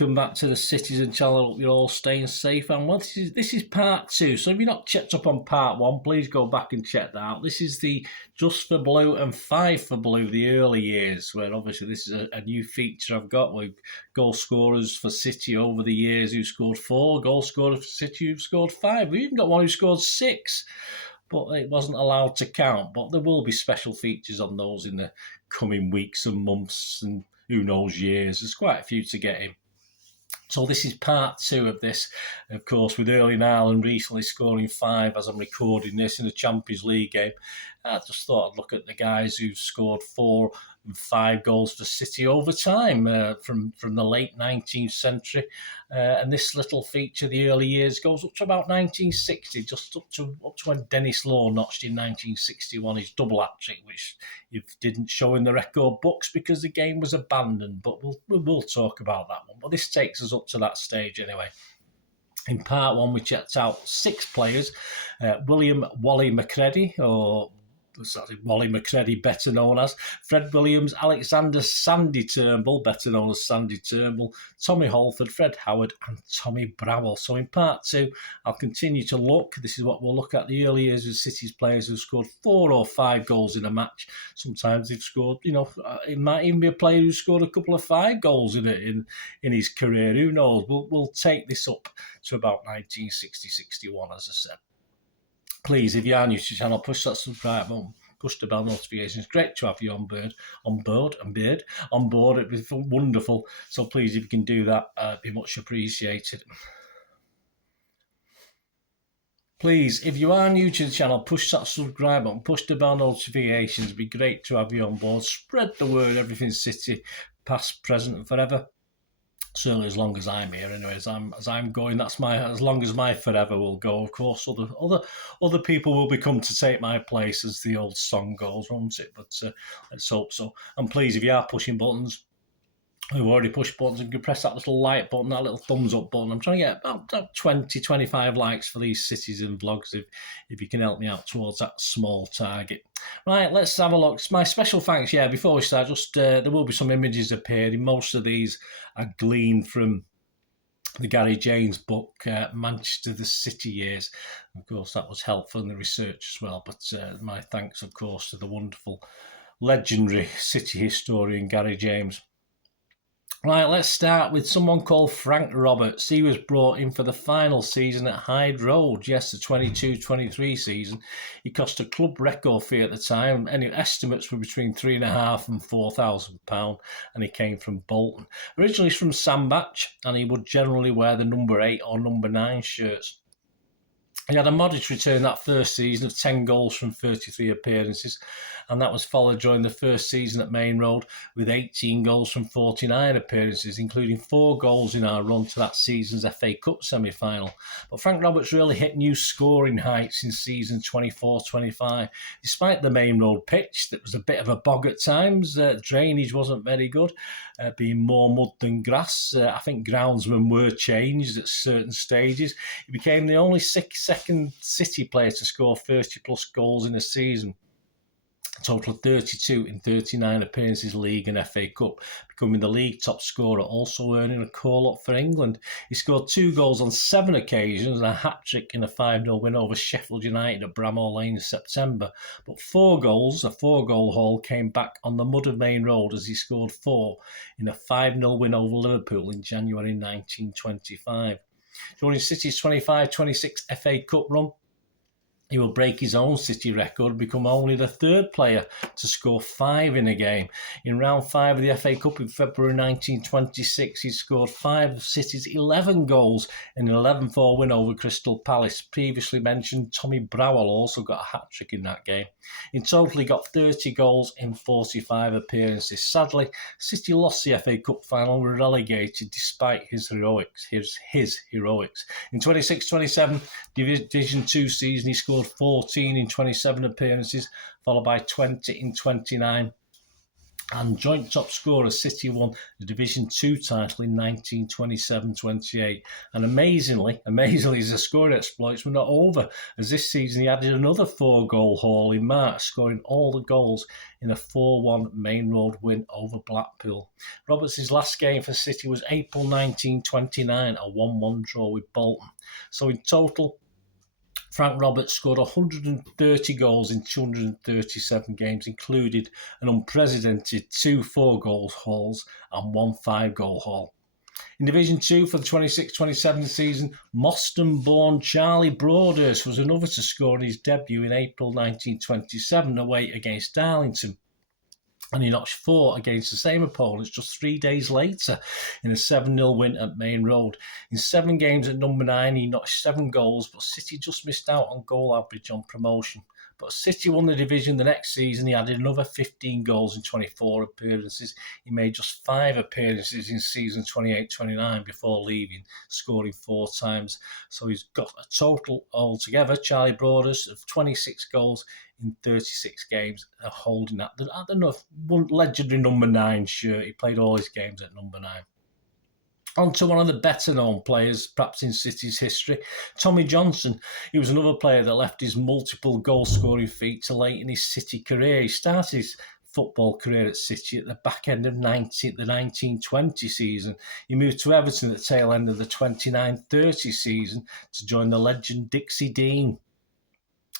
welcome back to the Citizen channel. You're all staying safe and well. This is part 2. So if you're not checked up on part 1, please go back and check that out. This is the Just for Blue and 5 for Blue, the early years, where obviously this is a new feature I've got with goal scorers for City over the years who scored 4, goal scorers for City who've scored 5. We even got one who scored 6, but it wasn't allowed to count. But there will be special features on those in the coming weeks and months and who knows years. There's quite a few to get in. So this is part 2 of this, of course, with Erling Haaland recently scoring 5 as I'm recording this in a Champions League game. I just thought I'd look at the guys who've scored 4 and 5 goals for City over time from the late 19th century. And this little feature, the early years, goes up to about 1960, just up to when Dennis Law notched in 1961 his double hat-trick, which it didn't show in the record books because the game was abandoned. But we'll talk about that one. But this takes us up to that stage anyway. In part 1, we checked out 6 players. William Wally McCready, or Wally McCready, better known as Fred Williams, Alexander Sandy Turnbull, better known as Sandy Turnbull, Tommy Holford, Fred Howard and Tommy Browell. So in part 2, I'll continue to look. This is what we'll look at, the early years of City's players who scored 4 or 5 goals in a match. Sometimes they've scored, it might even be a player who scored a couple of 5 goals in his career. Who knows? We'll take this up to about 1960-61, as I said. Please, if you are new to the channel, push that subscribe button, push the bell notifications. Great to have you on board. It'd be wonderful. So please, if you can do that, it'd be much appreciated. Please, if you are new to the channel, push that subscribe button, push the bell notifications. It'd be great to have you on board. Spread the word, everything's City, past, present and forever. Certainly as long as I'm here anyway, as I'm going, that's as long as my forever will go. Of course, other people will become to take my place, as the old song goes, won't it? But let's hope so. And please, if you are pushing buttons, we've already pushed buttons, and you can press that little like button, that little thumbs up button. I'm trying to get about 20, 25 likes for these cities and vlogs if you can help me out towards that small target. Right, let's have a look. My special thanks, before we start, just there will be some images appearing. Most of these are gleaned from the Gary James book, Manchester the City Years. Of course, that was helpful in the research as well. But my thanks, of course, to the wonderful, legendary City historian Gary James. Right, let's start with someone called Frank Roberts. He was brought in for the final season at Hyde Road. Yes, the 22-23 season. He cost a club record fee at the time. Any estimates were between £3,500 and £4,000, and he came from Bolton. Originally he's from Sandbach, and he would generally wear the number 8 or number 9 shirts. He had a modest return that first season of 10 goals from 33 appearances, and that was followed during the first season at Main Road with 18 goals from 49 appearances, including 4 goals in our run to that season's FA Cup semi-final. But Frank Roberts really hit new scoring heights in season 24-25. Despite the Main Road pitch, that was a bit of a bog at times, drainage wasn't very good, being more mud than grass. I think groundsmen were changed at certain stages. He became the only second City player to score 30-plus goals in a season. A total of 32 in 39 appearances, League and FA Cup, becoming the league top scorer, also earning a call-up for England. He scored 2 goals on 7 occasions and a hat-trick in a 5-0 win over Sheffield United at Bramall Lane in September. But 4 goals, a 4-goal haul, came back on the mud of Main Road as he scored 4 in a 5-0 win over Liverpool in January 1925. During City's 25-26 FA Cup run, he will break his own City record, become only the 3rd player to score 5 in a game. In round 5 of the FA Cup in February 1926, he scored 5 of City's 11 goals in an 11-4 win over Crystal Palace. Previously mentioned Tommy Browell also got a hat-trick in that game. In total, he got 30 goals in 45 appearances. Sadly, City lost the FA Cup final and were relegated despite his heroics. In 26-27 Division 2 season, he scored 14 in 27 appearances, followed by 20 in 29. And joint top scorer, City won the Division 2 title in 1927-28. And amazingly, his scoring exploits were not over, as this season he added another 4-goal haul in March, scoring all the goals in a 4-1 Main Road win over Blackpool. Roberts' last game for City was April 1929, a 1-1 draw with Bolton. So in total, Frank Roberts scored 130 goals in 237 games, included an unprecedented 2 4-goal hauls and 1 5-goal haul. In Division 2 for the 26-27 season, Moston-born Charlie Broadhurst was another to score in his debut in April 1927 away against Darlington. And he notched 4 against the same opponents just 3 days later in a 7-0 win at Main Road. In 7 games at number 9, he notched 7 goals, but City just missed out on goal average on promotion. But City won the division the next season. He added another 15 goals in 24 appearances. He made just 5 appearances in season 28-29 before leaving, scoring 4 times. So he's got a total altogether, Charlie Broadhurst, of 26 goals in 36 games, holding that. I don't know, one legendary number 9 shirt. He played all his games at number 9. On to one of the better-known players, perhaps in City's history, Tommy Johnson. He was another player that left his multiple goal-scoring feat to late in his City career. He started his football career at City at the back end of the 1920 season. He moved to Everton at the tail end of the 29-30 season to join the legend Dixie Dean,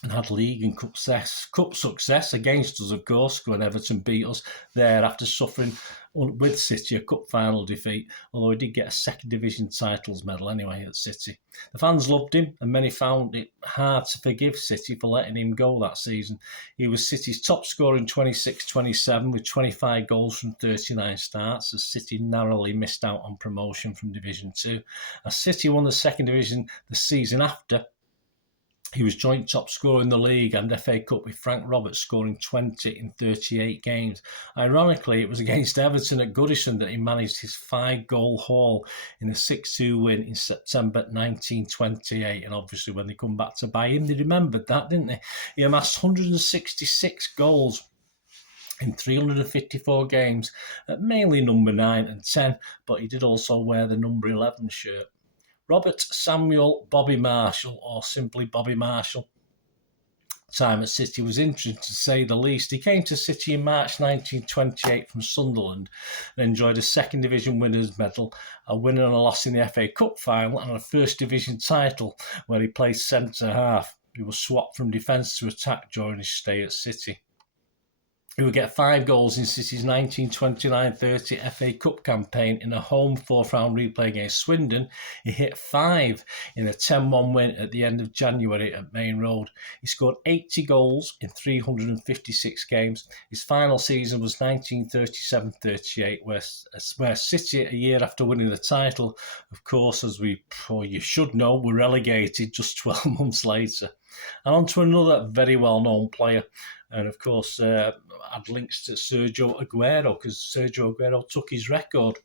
and had league and cup success against us, of course, when Everton beat us there after suffering with City a cup final defeat, although he did get a second division titles medal anyway at City. The fans loved him, and many found it hard to forgive City for letting him go that season. He was City's top scorer in 26-27 with 25 goals from 39 starts, as City narrowly missed out on promotion from Division 2. As City won the second division the season after, he was joint top scorer in the league and FA Cup with Frank Roberts scoring 20 in 38 games. Ironically, it was against Everton at Goodison that he managed his 5-goal haul in a 6-2 win in September 1928. And obviously when they come back to buy him, they remembered that, didn't they? He amassed 166 goals in 354 games at mainly number 9 and 10, but he did also wear the number 11 shirt. Robert Samuel Bobby Marshall, or simply Bobby Marshall, time at City was interesting to say the least. He came to City in March 1928 from Sunderland and enjoyed a second division winners medal, a win and a loss in the FA Cup final, and a first division title where he played centre half. He was swapped from defence to attack during his stay at City. He would get 5 goals in City's 1929-30 FA Cup campaign in a home 4th-round replay against Swindon. He hit 5 in a 10-1 win at the end of January at Main Road. He scored 80 goals in 356 games. His final season was 1937-38, where City, a year after winning the title, of course, as you should know, were relegated just 12 months later. And on to another very well-known player. And of course, had links to Sergio Aguero, because Sergio Aguero took his record.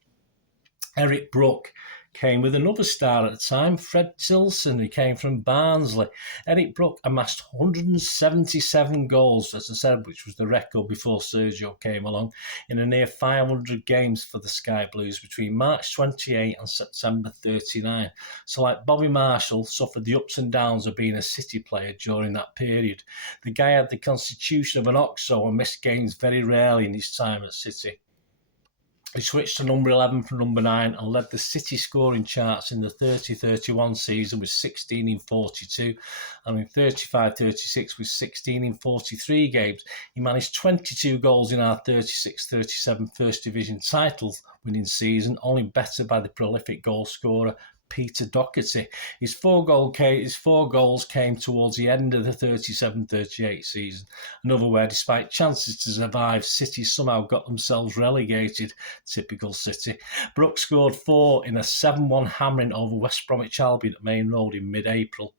Eric Brook came with another star at the time, Fred Tilson, who came from Barnsley. Eric Brook amassed 177 goals, as I said, which was the record before Sergio came along, in a near 500 games for the Sky Blues between March 28 and September 39. So like Bobby Marshall, suffered the ups and downs of being a City player during that period. The guy had the constitution of an oxo and missed games very rarely in his time at City. He switched to number 11 from number 9 and led the City scoring charts in the 30-31 season with 16 in 42, and in 35-36 with 16 in 43 games. He managed 22 goals in our 36-37 First Division title winning season, only better by the prolific goal scorer Peter Doherty. His 4 goals came towards the end of the 37-38 season. Another where, despite chances to survive, City somehow got themselves relegated. Typical City. Brooks scored 4 in a 7-1 hammering over West Bromwich Albion at Main Road in mid-April.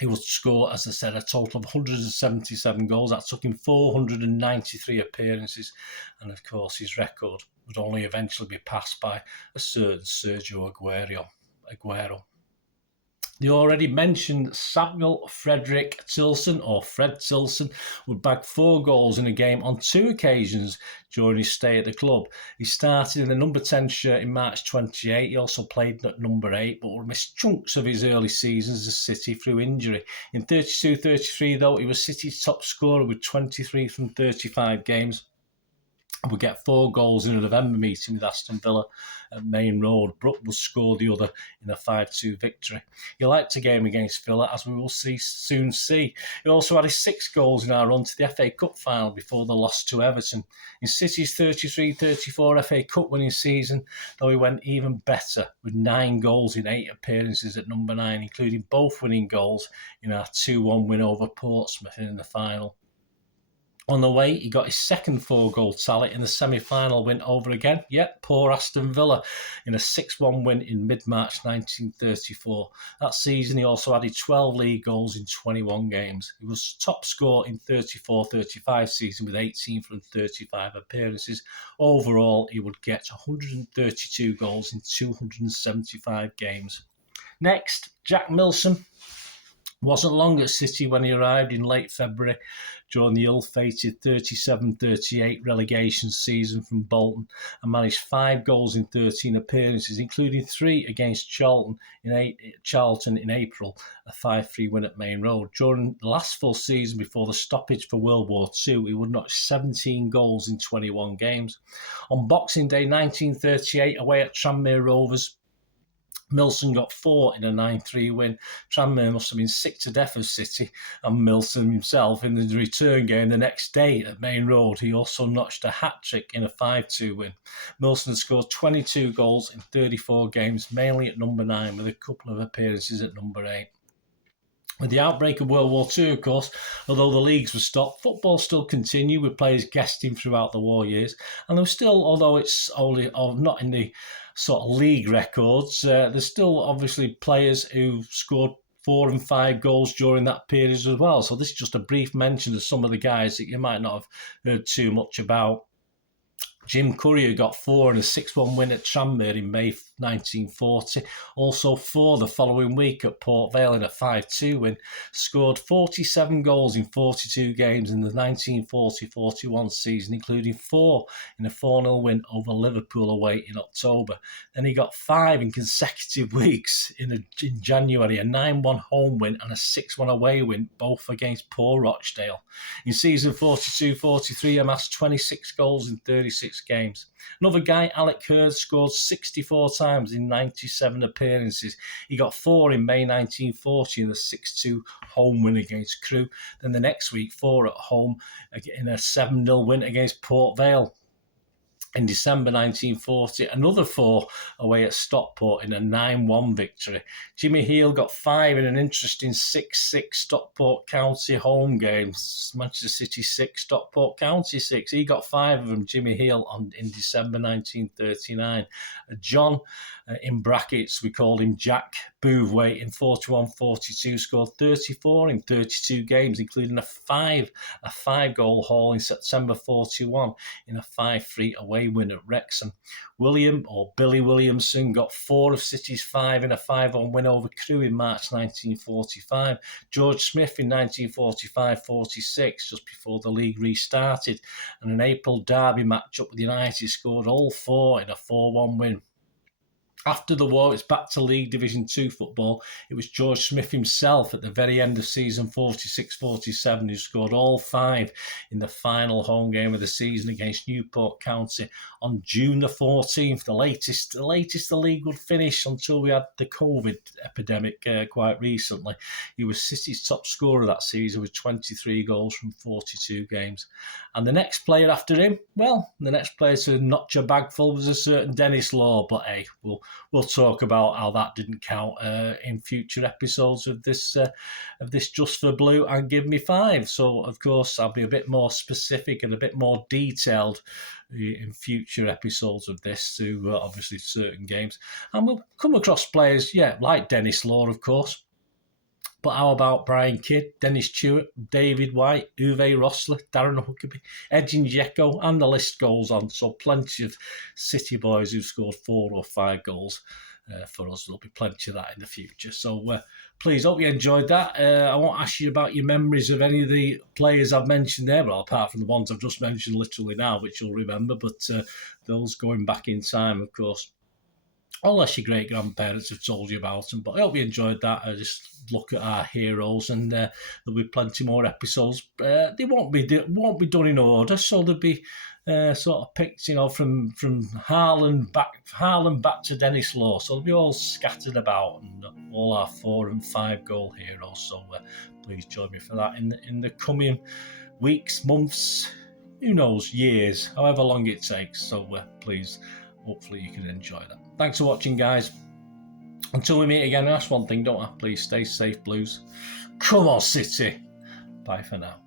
He would score, as I said, a total of 177 goals. That took him 493 appearances. And of course, his record would only eventually be passed by a certain Sergio Aguero. The already mentioned Samuel Frederick Tilson, or Fred Tilson, would bag 4 goals in a game on 2 occasions during his stay at the club. He started in the number 10 shirt in March 28. He also played at number 8, but would miss chunks of his early seasons as City through injury. In 32-33, though, he was City's top scorer with 23 from 35 games. Would get 4 goals in a November meeting with Aston Villa at Main Road. Brook would score the other in a 5-2 victory. He liked a game against Villa, as we will soon see. He also had his 6 goals in our run to the FA Cup final before the loss to Everton. In City's 33-34 FA Cup winning season, though, he went even better with 9 goals in 8 appearances at number 9, including both winning goals in our 2-1 win over Portsmouth in the final. On the way, he got his second 4-goal tally in the semi-final win over again. Yep, poor Aston Villa in a 6-1 win in mid-March 1934. That season, he also added 12 league goals in 21 games. He was top scorer in 34-35 season with 18 from 35 appearances. Overall, he would get 132 goals in 275 games. Next, Jack Milson. Wasn't long at City when he arrived in late February during the ill-fated 37-38 relegation season from Bolton and managed 5 goals in 13 appearances, including 3 against Charlton in April, a 5-3 win at Main Road. During the last full season before the stoppage for World War II, he would notch 17 goals in 21 games. On Boxing Day 1938, away at Tranmere Rovers, Milson got 4 in a 9-3 win. Tranmere must have been sick to death of City, and Milson himself in the return game the next day at Main Road. He also notched a hat-trick in a 5-2 win. Milson had scored 22 goals in 34 games, mainly at number 9, with a couple of appearances at number 8. With the outbreak of World War II, of course, although the leagues were stopped, football still continued with players guesting throughout the war years. And there was still, although it's only not in the sort of league records, there's still obviously players who scored 4 and 5 goals during that period as well. So this is just a brief mention of some of the guys that you might not have heard too much about. Jim Courier got 4 in a 6-1 win at Tranmere in May 1940. Also 4 the following week at Port Vale in a 5-2 win. Scored 47 goals in 42 games in the 1940-41 season, including 4 in a 4-0 win over Liverpool away in October. Then he got 5 in consecutive weeks in January, a 9-1 home win and a 6-1 away win, both against poor Rochdale. In season 42-43, he amassed 26 goals in 36 games. Another guy, Alec Hurd, scored 64 times in 97 appearances. He got 4 in May 1940 in the 6-2 home win against Crewe. Then the next week, 4 at home in a 7-0 win against Port Vale. In December 1940, another 4 away at Stockport in a 9-1 victory. Jimmy Heel got 5 in an interesting 6-6 Stockport County home game. Manchester City 6, Stockport County 6. He got 5 of them, Jimmy Heel, in December 1939. John, in brackets, we called him Jack Boothwaite, in 41-42, scored 34 in 32 games, including a 5-goal haul in September 41 in a 5-3 away win at Wrexham. William, or Billy Williamson, got 4 of City's 5 in a 5-1 win over Crewe in March 1945. George Smith in 1945-46, just before the league restarted, and an April derby match-up with United, scored all 4 in a 4-1 win. After the war, it's back to League Division 2 football. It was George Smith himself at the very end of season 46-47 who scored all 5 in the final home game of the season against Newport County on June the 14th, the latest the league would finish until we had the COVID epidemic quite recently. He was City's top scorer that season with 23 goals from 42 games. And the next player after him, well, the next player to notch a bagful was a certain Dennis Law, but hey, we'll talk about how that didn't count in future episodes of this Just for Blue and Give Me 5. So, of course, I'll be a bit more specific and a bit more detailed in future episodes of this to obviously certain games. And we'll come across players, like Dennis Law, of course. But how about Brian Kidd, Dennis Stewart, David White, Uwe Rosler, Darren Huckabee, Edin Dzeko, and the list goes on. So plenty of City boys who've scored 4 or 5 goals for us. There'll be plenty of that in the future. So please, hope you enjoyed that. I won't ask you about your memories of any of the players I've mentioned there, well, apart from the ones I've just mentioned literally now, which you'll remember, but those going back in time, of course. Unless your great grandparents have told you about them. But I hope you enjoyed that. I just look at our heroes, and there'll be plenty more episodes. They won't be done in order, so they'll be sort of picked, from Haaland back to Dennis Law. So they'll be all scattered about, and all our 4 and 5 goal heroes. So please join me for that in the coming weeks, months, who knows, years, however long it takes. So please, hopefully you can enjoy that. Thanks for watching, guys. Until we meet again, that's one thing, don't I? Please stay safe, Blues. Come on, City. Bye for now.